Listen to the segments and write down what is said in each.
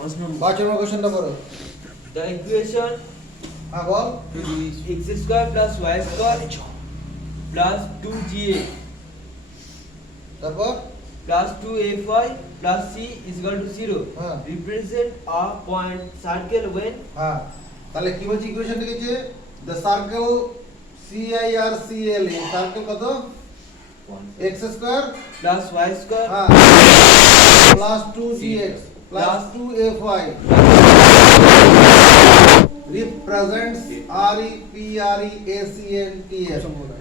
5 নম্বর কোশ্চেনটা পড়ো। The equation হ্যাঁ বল। x square plus y square plus 2ga তারপর plus 2fy plus c is equal to 0 হ্যাঁ represent a point circle when হ্যাঁ তাহলে কি বলছি ইকুয়েশন লিখেছে the circle CIRCL A circle কত x square plus y square হ্যাঁ plus 2gx plus 2fy represents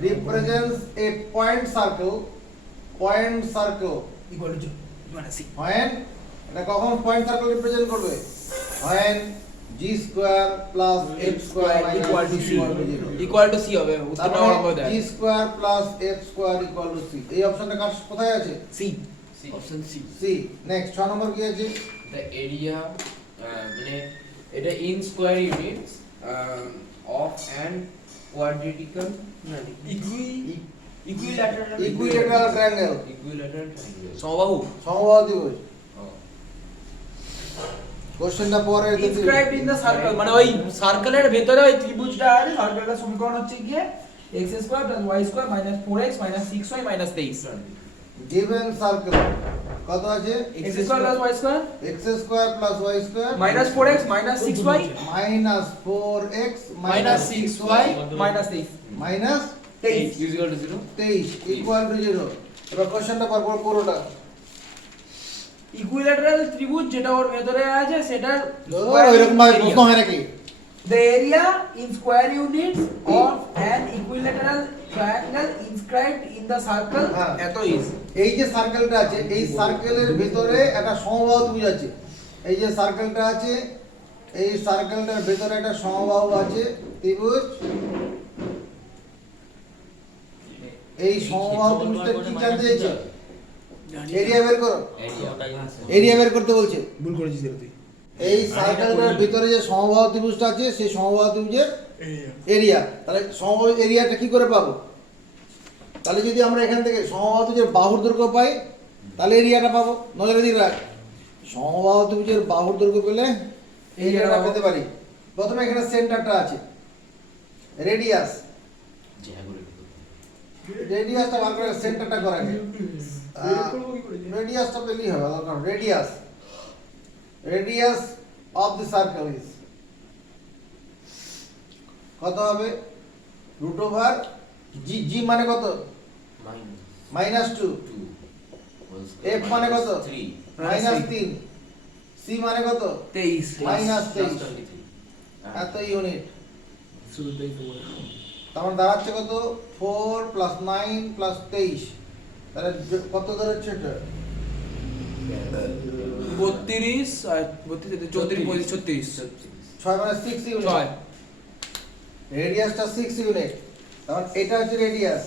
represents a point circle equal to মানে c when এটা কখন পয়েন্ট সার্কেল রিপ্রেজেন্ট করবে when g square plus f square equal to c = 0 equal to c হবে উত্তরটা বড় করে g দেয় square plus f square equal to c এই অপশনটা কোথায় আছে c option c c next 6 নম্বর কি আছে the area মানে এটা in square units of an quadrilateral equilateral equilateral triangle equilateral triangle সমবাহু সমবাহু ত্রিভুজ oh. কোশ্চেনটা পরে inscribed in the circle মানে ওই সার্কেলের ভেতরে ওই ত্রিভুজটা আছে সার্কেলটার সমীকরণ হচ্ছে গিয়ে x² + y² - 4x - 6y - 23 given circle কত আছে x² + y² x square plus y square - 4x - 6y minus 4x - 6y - 23 minus 23 is equal to 0 23 equal to 0 এবার কোশ্চেনটা পর পুরোটা ইকুইল্যাটারাল ত্রিভুজ যেটা ওর ভেতরে আছে সেটার এরকম ভাবে প্রশ্ন হয় নাকি the area in square units of an equilateral triangle inscribed in the circle হ্যাঁ। এত is এই যে সার্কেলটা আছে এই সার্কেলের ভিতরে একটা সমবাহু ত্রিভুজ আছে এই যে সার্কেলটা আছে এই সার্কেলটার ভিতরে একটা সমবাহু আছে ত্রিভুজ এই সমবাহু ত্রিভুজটা কি জানতে চাইছে এরিয়া বের করো এরিয়া বের করতে বলছে ভুল করেছিস তুই এই সার্কেলটার ভিতরে যে সমবাহু ত্রিভুজটা আছে সেই সমবাহু ত্রিভুজের এরিয়া তাহলে সমবাহু এরিয়াটা কি করে পাবো তাহলে যদি আমরা এখান থেকে সমবাহু ত্রিভুজের বাহুর দৈর্ঘ্য পাই তাহলে এরিয়াটা পাবো নজরে দিকে রাখ সমবাহু ত্রিভুজের বাহুর দৈর্ঘ্য পেলে এরিয়াটা পেতে পারি প্রথমে এখানে সেন্টারটা আছে রেডিয়াস রেডিয়াসটা বার করে সেন্টারটা করে আগে রেডিয়াসটা পেলেই হবে দরকার radius of the circle is কত হবে √, জি মানে কত -2, f মানে কত 3 -3, c মানে কত 23 -23 এত ইউনিট শুধু 23 তখন দাঁড়াচ্ছে কত 4 + 9 + 23 তাহলে কত দাঁড়াচ্ছে এটা 32 আর 32 34 36 6 মানে 6 ইউনিট 6 রেডিয়াসটা 6 ইউনিট তখন এটা হচ্ছে রেডিয়াস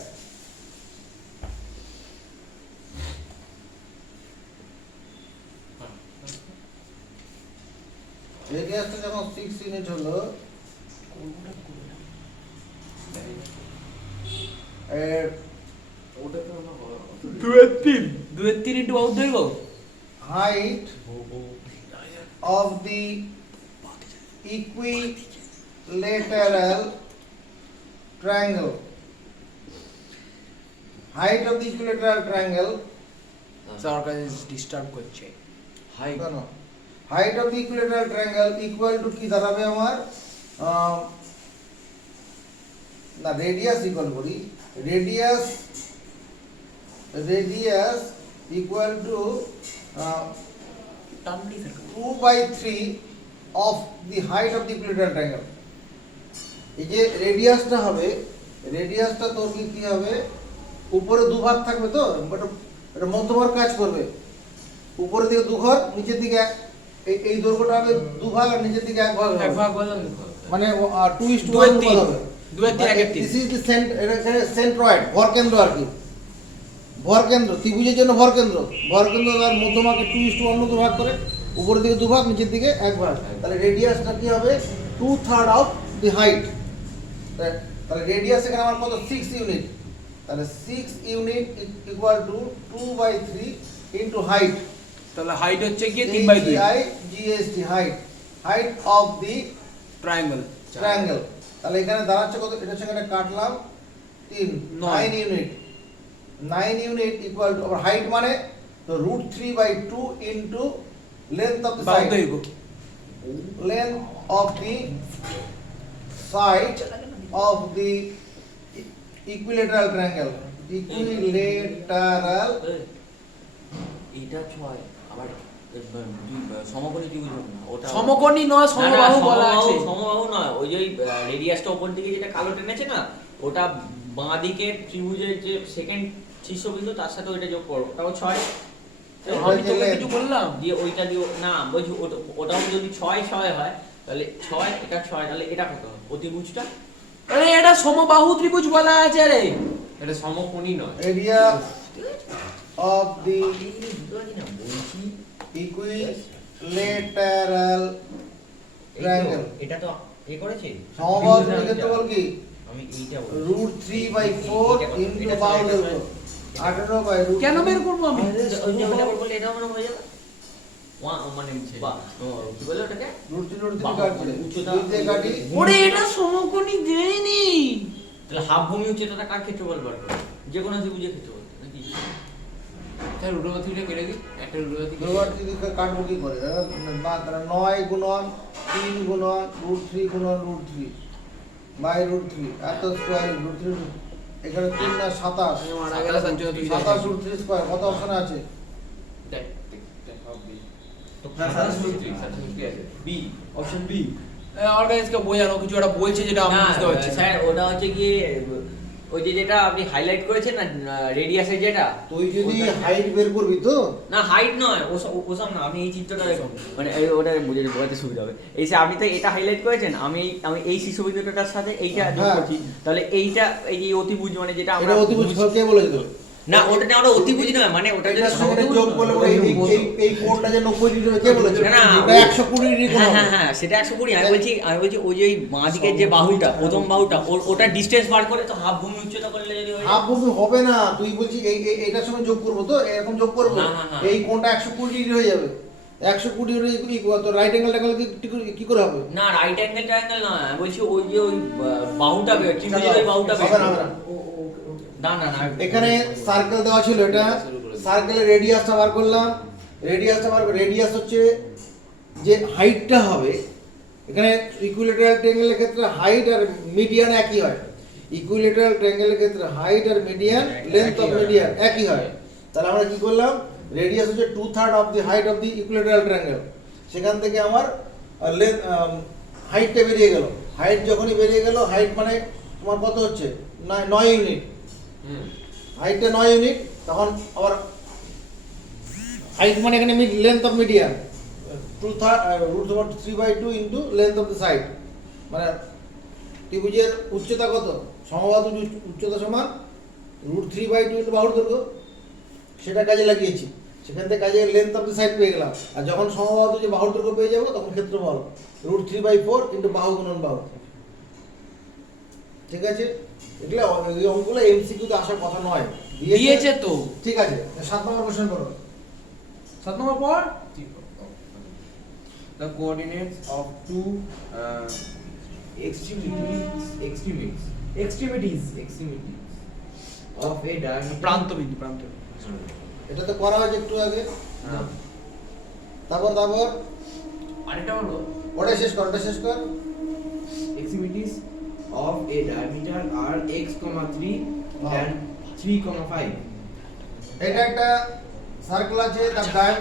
রেডিয়াসটা যখন 6 ইউনিট হলো দুয়ের 3 ইনটু বাহুর দৈর্ঘ্য height of the equilateral triangle height of the equilateral triangle sir কাছে ডিস্টার্ব করছে height কেন height of the equilateral triangle equal to কি দাঁড়াবে আমার না রেডিয়াস ইকুয়াল করি radius equal to 2/3 of the height of the equilateral triangle এই যে রেডিয়াসটা হবে রেডিয়াসটা তোর কি হবে উপরে দুভাগ থাকবে তো এটা মধ্যভাগ কাজ করবে উপরের দিকে দুভাগ নিচের দিকে এই দৈর্ঘ্যটা হবে দুভাগ আর নিচের দিকে এক ভাগ হবে এক ভাগ বললাম মানে 2:1 হবে দুয়ের 3 একের 3 দিস ইজ দ্য সেন্ট্রয়েড ভরকেন্দ্র আর কি ভরকেন্দ্র ত্রিভুজের জন্য ভরকেন্দ্র তার মধ্যমাকে 2:1 মতো ভাগ করে উপরের দিকে দুভাগ নিচের দিকে এক ভাগ তাহলে রেডিয়াসটা কি হবে 2/3 অফ দি হাইট তাহলে রেডিয়াস এখানে আমার কত 6 ইউনিট তাহলে 6 unit equal to 2/3 into height তাহলে হাইট হচ্ছে গিয়ে 3/2 HIGST height of the triangle triangle। তাহলে এখানে দাঁড়াচ্ছে কত? এটা হচ্ছে এখানে কাটলাম 3 নয়। 9 unit. 9 unit equal to height মানে তো √3/2 ইনটু লেন্থ অফ দ্য বাহু সাইড, দৈর্ঘ্য length of the side of the equilateral triangle, equilateral এইটা 6 আবার সমকোণী ত্রিভুজ হবে না ওটা সমকোণী নয় সমবাহু বলা আছে সমবাহু নয় ওই যে রেডিয়াসটা উপর দিকে যেটা কালো টেনেছে না ওটা বাঁ দিকের ত্রিভুজের যে সেকেন্ড শীর্ষবিন্দু তার সাথে ওইটা যোগ করো ওটাও 6 আমি তোকে কিছু বললাম দিয়ে ওইটা দিয়ে না বলছি ওটাও যদি 6 হয় তাহলে 6 এটা 6 তাহলে এটা কত হবে অতিভুজটা আরে এটা সমবাহু ত্রিভুজ বলা আছে রে এটা সমকোণী নয়। area of the বলছি equilateral triangle। এটা তো এ করেছে সমবাহু ত্রিভুজের ক্ষেত্রফল কি? আমি এইটা √3/4 ইনটু বাহু দৈর্ঘ্য 18/√3। কেন বের করবো আমি ওইটা করলে এটাও মনে হয়ে যাবে মানে কি বলে ওটাকে √3 কাটছে উচ্চতা দুই দিয়ে কাটি ওরে এটা সমকোণী দেয়নি তাহলে হাফ ভূমি উচ্চতাটা কার ক্ষেত্রফল বার করো যে কোনো ত্রিভুজের ক্ষেত্রফল নাকি তাই রুটবাতিটা কেটে দিই একটা রুটবাতি ধ্রুবকটি দিকে কাটবো কি করে? না তাহলে 9 গুণন 3 গুণন √3 গুণন √3 বাই √3 এত স্কয়ার √3 এখানে 3 না 27 মারা গেল সঞ্চয় তুই 27 √3 স্কয়ার কত অপশন আছে? দেখ হবে তো না 27 কি আছে বি অপশন বি অর্গানাইজকে বোঝানো কিছু একটা বলছে যেটা আমি না বুঝতে পারছি না। স্যার ওটা হচ্ছে গিয়ে ওই যে যেটা আপনি হাইলাইট করেছেন না রেডিয়াসের যেটা তুই যদি হাইট বের করবি তো না হাইট নয় ওসব না আপনি এই চিত্রটা দেখুন মানে ওটা বোঝাতে সুবিধা হবে এই যে আপনি তো এটা হাইলাইট করেছেন আমি এই শীর্ষবিন্দুটার সাথে এইটা যোগ হ্যাঁ। করছি তাহলে এইটা এই যে অতিভুজ মানে যেটা আমরা এটা অতিভুজ কে বলেছে তো? না ওটা না ওটা অতিভুজ নয় মানে ওটা যদি এটার সঙ্গে যোগ করলে পরে এই কোণটা যে 90 ডিগ্রি হবে কে বলেছে? না, না, এটা 120 ডিগ্রি কোণ হ্যাঁ হবে। হ্যাঁ সেটা 120 আমি বলছি ওই যে বাঁ দিকের যে বাহুটা প্রথম বাহুটা ওটা ডিসটেন্স বার করে তো হাফ ভূমি উচ্চতা করলে যদি হয় হাফ ভূমি হবে না, তুই বলছি এইটার সঙ্গে যোগ করবো তো এরকম যোগ করবো না, না, না। এই কোণটা 120 ডিগ্রি হয়ে যাবে। 120 ডিগ্রি তো রাইট অ্যাঙ্গেল ট্যাঙ্গেল কি করে হবে? না রাইট অ্যাঙ্গেল ট্রায়াঙ্গেল না আমি বলছি ওই যে ওই বাহুটা ত্রিভুজের ওই বাহুটা হবে না, হবে না। না এখানে সার্কেল দেওয়া ছিল, এটা সার্কেলের রেডিয়াসটা বার করলাম। রেডিয়াস হচ্ছে যে হাইটটা হবে, এখানে ইকুইলেটারাল ট্রায়াঙ্গেলের ক্ষেত্রে হাইট আর মিডিয়ান একই হয়। ইকুইলেটারাল ট্রায়াঙ্গেলের ক্ষেত্রে হাইট আর মিডিয়ান লেন্থ অফ মিডিয়ান একই হয়। তাহলে আমরা কি করলাম? রেডিয়াস হচ্ছে 2/3 of the height of the equilateral triangle. সেখান থেকে আমার হাইটটা বেরিয়ে গেল। হাইট যখনই বেরিয়ে গেল, হাইট মানে তোমার কত হচ্ছে? 9 ইউনিট। হাইটটা 9 ইউনিট, তখন আবার হাইট মানে এখানে length of median √3/2 into length of the side, মানে ত্রিভুজের উচ্চতা কত? সমবাহু উচ্চতা সমান √3/2 ইনটু বাহুর দৈর্ঘ্য, সেটা কাজে লাগিয়েছি। সেখান থেকে কাজে লেন্থ অফ দ্য সাইড পেয়ে গেলাম। আর যখন সমবাহু যে বাহুর দৈর্ঘ্য পেয়ে যাবো তখন ক্ষেত্রফল √3/4 ইনটু বাহু গুণন বাহু। ঠিক আছে? এগুলো এই অঙ্কগুলো এমসিকিউতে আসার কথা নয়। দিয়েছে তো ঠিক আছে, 7 নম্বর কোশ্চেন করো। 7 নম্বর পর the coordinates of two extremities of a diameter প্রান্তবিন্দু এটা তো করা হয়েছে একটু আগে। হ্যাঁ। তারপর আরেকটা হলো ওটা শেষ কর। extremities of a diameter are x, 3 and 3, 5. এটা একটা সার্কেল আছে, তার ডায়াম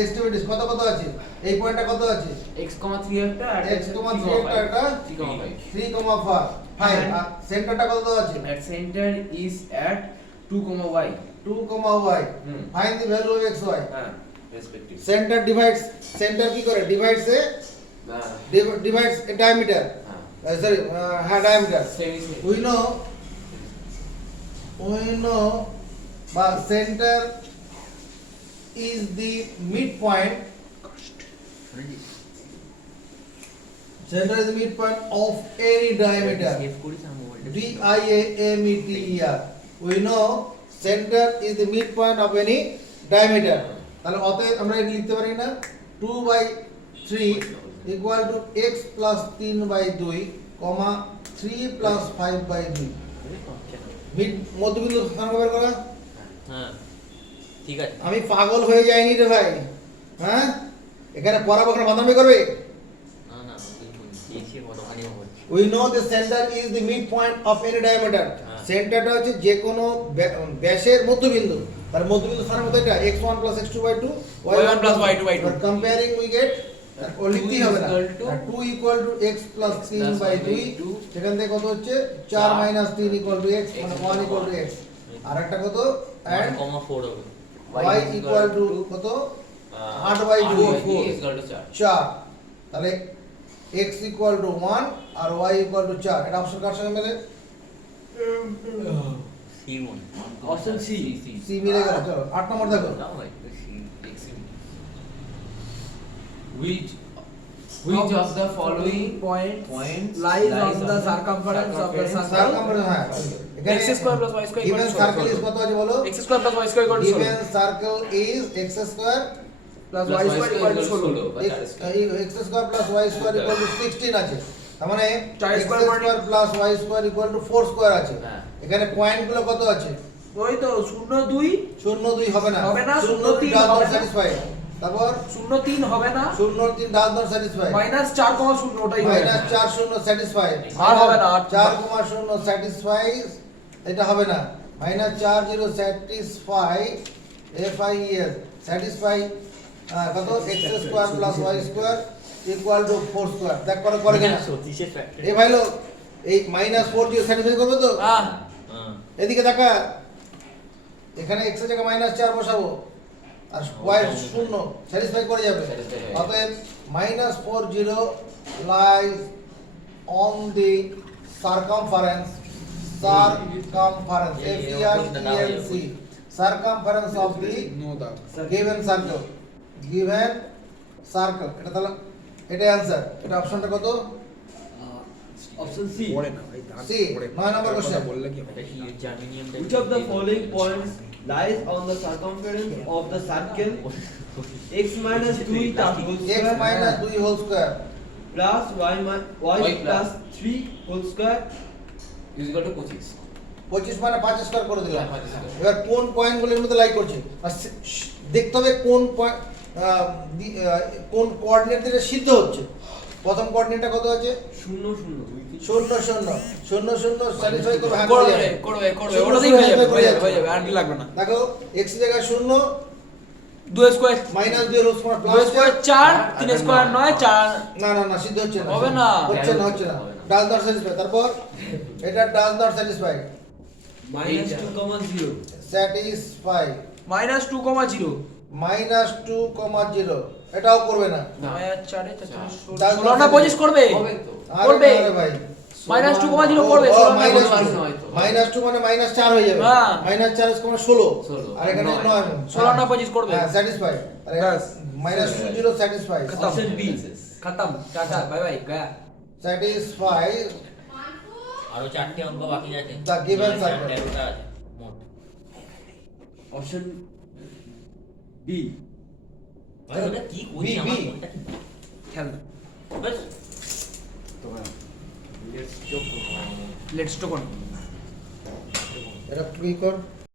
এস্টিমেটিস কত আছে? এই পয়েন্টটা কত আছে? x, 3 একটা আর x, 3 একটা 3,5. 3,5 আর সেন্টারটা কত আছে? At center is at 2, y. 2,y। Hmm. Find the value of x, y। হ্যাঁ, respective. সেন্টার কি করে? ডিভাইডস এ ডায়ামিটার। হ্যাঁ। সরি, হ্যাঁ ডায়ামিটার। Same. we know বা center is the midpoint of any diameter. DIAMETER. We know center is the midpoint of any diameter. তাহলে অতএব আমরা এটা লিখতে পারি না 2/3 equal to x plus 3/2 comma 3 plus 5/2 mid মধ্যবিন্দু স্থান বের করা। হ্যাঁ ঠিক আছে। আমি পাগল হয়ে যাইনি রে ভাই, হ্যাঁ এখানে পরাবক্ষণ বাঁধামি করবে। না না দিয়েছি কতখানি হবে। We know the center is the midpoint of any diameter. হ্যাঁ। সেন্টারটা হচ্ছে যে কোনো ব্যাসের মধ্যবিন্দু। তার মধ্যবিন্দু স্থানের মধ্যে এটা x1 plus x2/2 y1 plus y2/2 But comparing we get ও লিখতেই হবে না, 2 equal to x plus 3/2 সেখান থেকে কত হচ্ছে 4 minus 3 equal to x মানে 1 equal to x আর একটা কত and 1,4 হবে। y equal to কত 8/2 4 তাহলে x equal to 1 R y equal to 4 এটা অপশন কার সঙ্গে মেলে? C1 Option C. c মিলে গেল। চলো 8 নম্বর দেখো। দাও ভাই Which of the following points points lies on the circumference of the circle circumference হ্যাঁ এখানে x square plus y square given equal to circle 16 is কত আছে বলো? x square plus y square equal to given 16 circle is x square plus y square equal to 16 x square plus y square equal to 16 আছে। তার মানে চার x square square plus y square equal to 4 square আছে। হ্যাঁ। এখানে point গুলো কত আছে? ওই তো 0 2 0 2 হবে না, হবে না, 0 0 2 3 does হবে not না। satisfy। তারপর 0 3 হবে না 0 3 does not satisfy minus 4,0 ওটাই হবে minus 4 0 satisfy আর হবে না, 4,0 satisfies এটা হবে না minus 4 0 satisfy FIES satisfy কত x square plus y square equal to 4 square দেখ করে কিনা সতীশের ফ্যাক্টর। এই ভাই লোক এই minus 4 0 satisfy করবে তো হ্যাঁ হ্যাঁ এদিকে দেখা এখানে x এর জায়গায় minus 4 বসাবো আর y 0 satisfy করে যাবে Satisfy হয়ে যাবে। অতএব minus 4 0 lies on the circumference circumference of the given circle এটা তাহলে এটা অ্যানসার এটা অপশনটা কত Option C. সি 9 নম্বর কোশ্চেন এটা কি germanium Which of the following points lies on the circumference of the circle x minus 2 whole x square minus 2 whole square plus y plus 3 whole square? is equal to 25. 25 মানে 5 square করে দিলাম। হ্যাঁ, 5 square। এবার কোন পয়েন্টগুলোর মধ্যে লাই করছে আর দেখতে হবে কোন পয়েন্ট কোন কোঅর্ডিনেট দিয়ে সিদ্ধ হচ্ছে। প্রথম কোঅর্ডিনেটটা কত আছে 0 0 0 0 0 স্যাটিসফাই করবে হ্যাঁ করবে ওটাতেই হয়ে যাবে আর কি লাগবে না দেখো x এর জায়গায় 0 2 square minus 2 whole square 2 plus square 4 3 square 9 4 না না না সিদ্ধ হচ্ছে না হবে না। হচ্ছে না ডাজ নট স্যাটিসফাই তারপর এটা does not satisfy minus 2 0. Satisfy minus 2,0 minus 2,0 এটাও করবে না 4 এ Does 16 না not 25 করবে হবে তো। আরে করবে। না রে ভাই minus 2,0 করবে 16 না মাইনাস 25 নয় তো। মাইনাস 2 মানে মাইনাস 4 হয়ে যাবে হ্যাঁ। মাইনাস 4 সমান 16 16 আর এখানে নয়। 9 16 না 25 করবে হ্যাঁ স্যাটিসফাই আরে ব্যাস। Minus 20 satisfy Option B. खत्म टाटा बाय बाय गया স্যাটিসফাই আরো 4টে অঙ্ক বাকি আছে। The given circle. 13টা আছে মোট। Option B. ভাই ওটা কি করছি B, আমার B। কোনটা কি? खेल বাস लेट्स टू कौन এটা কি কর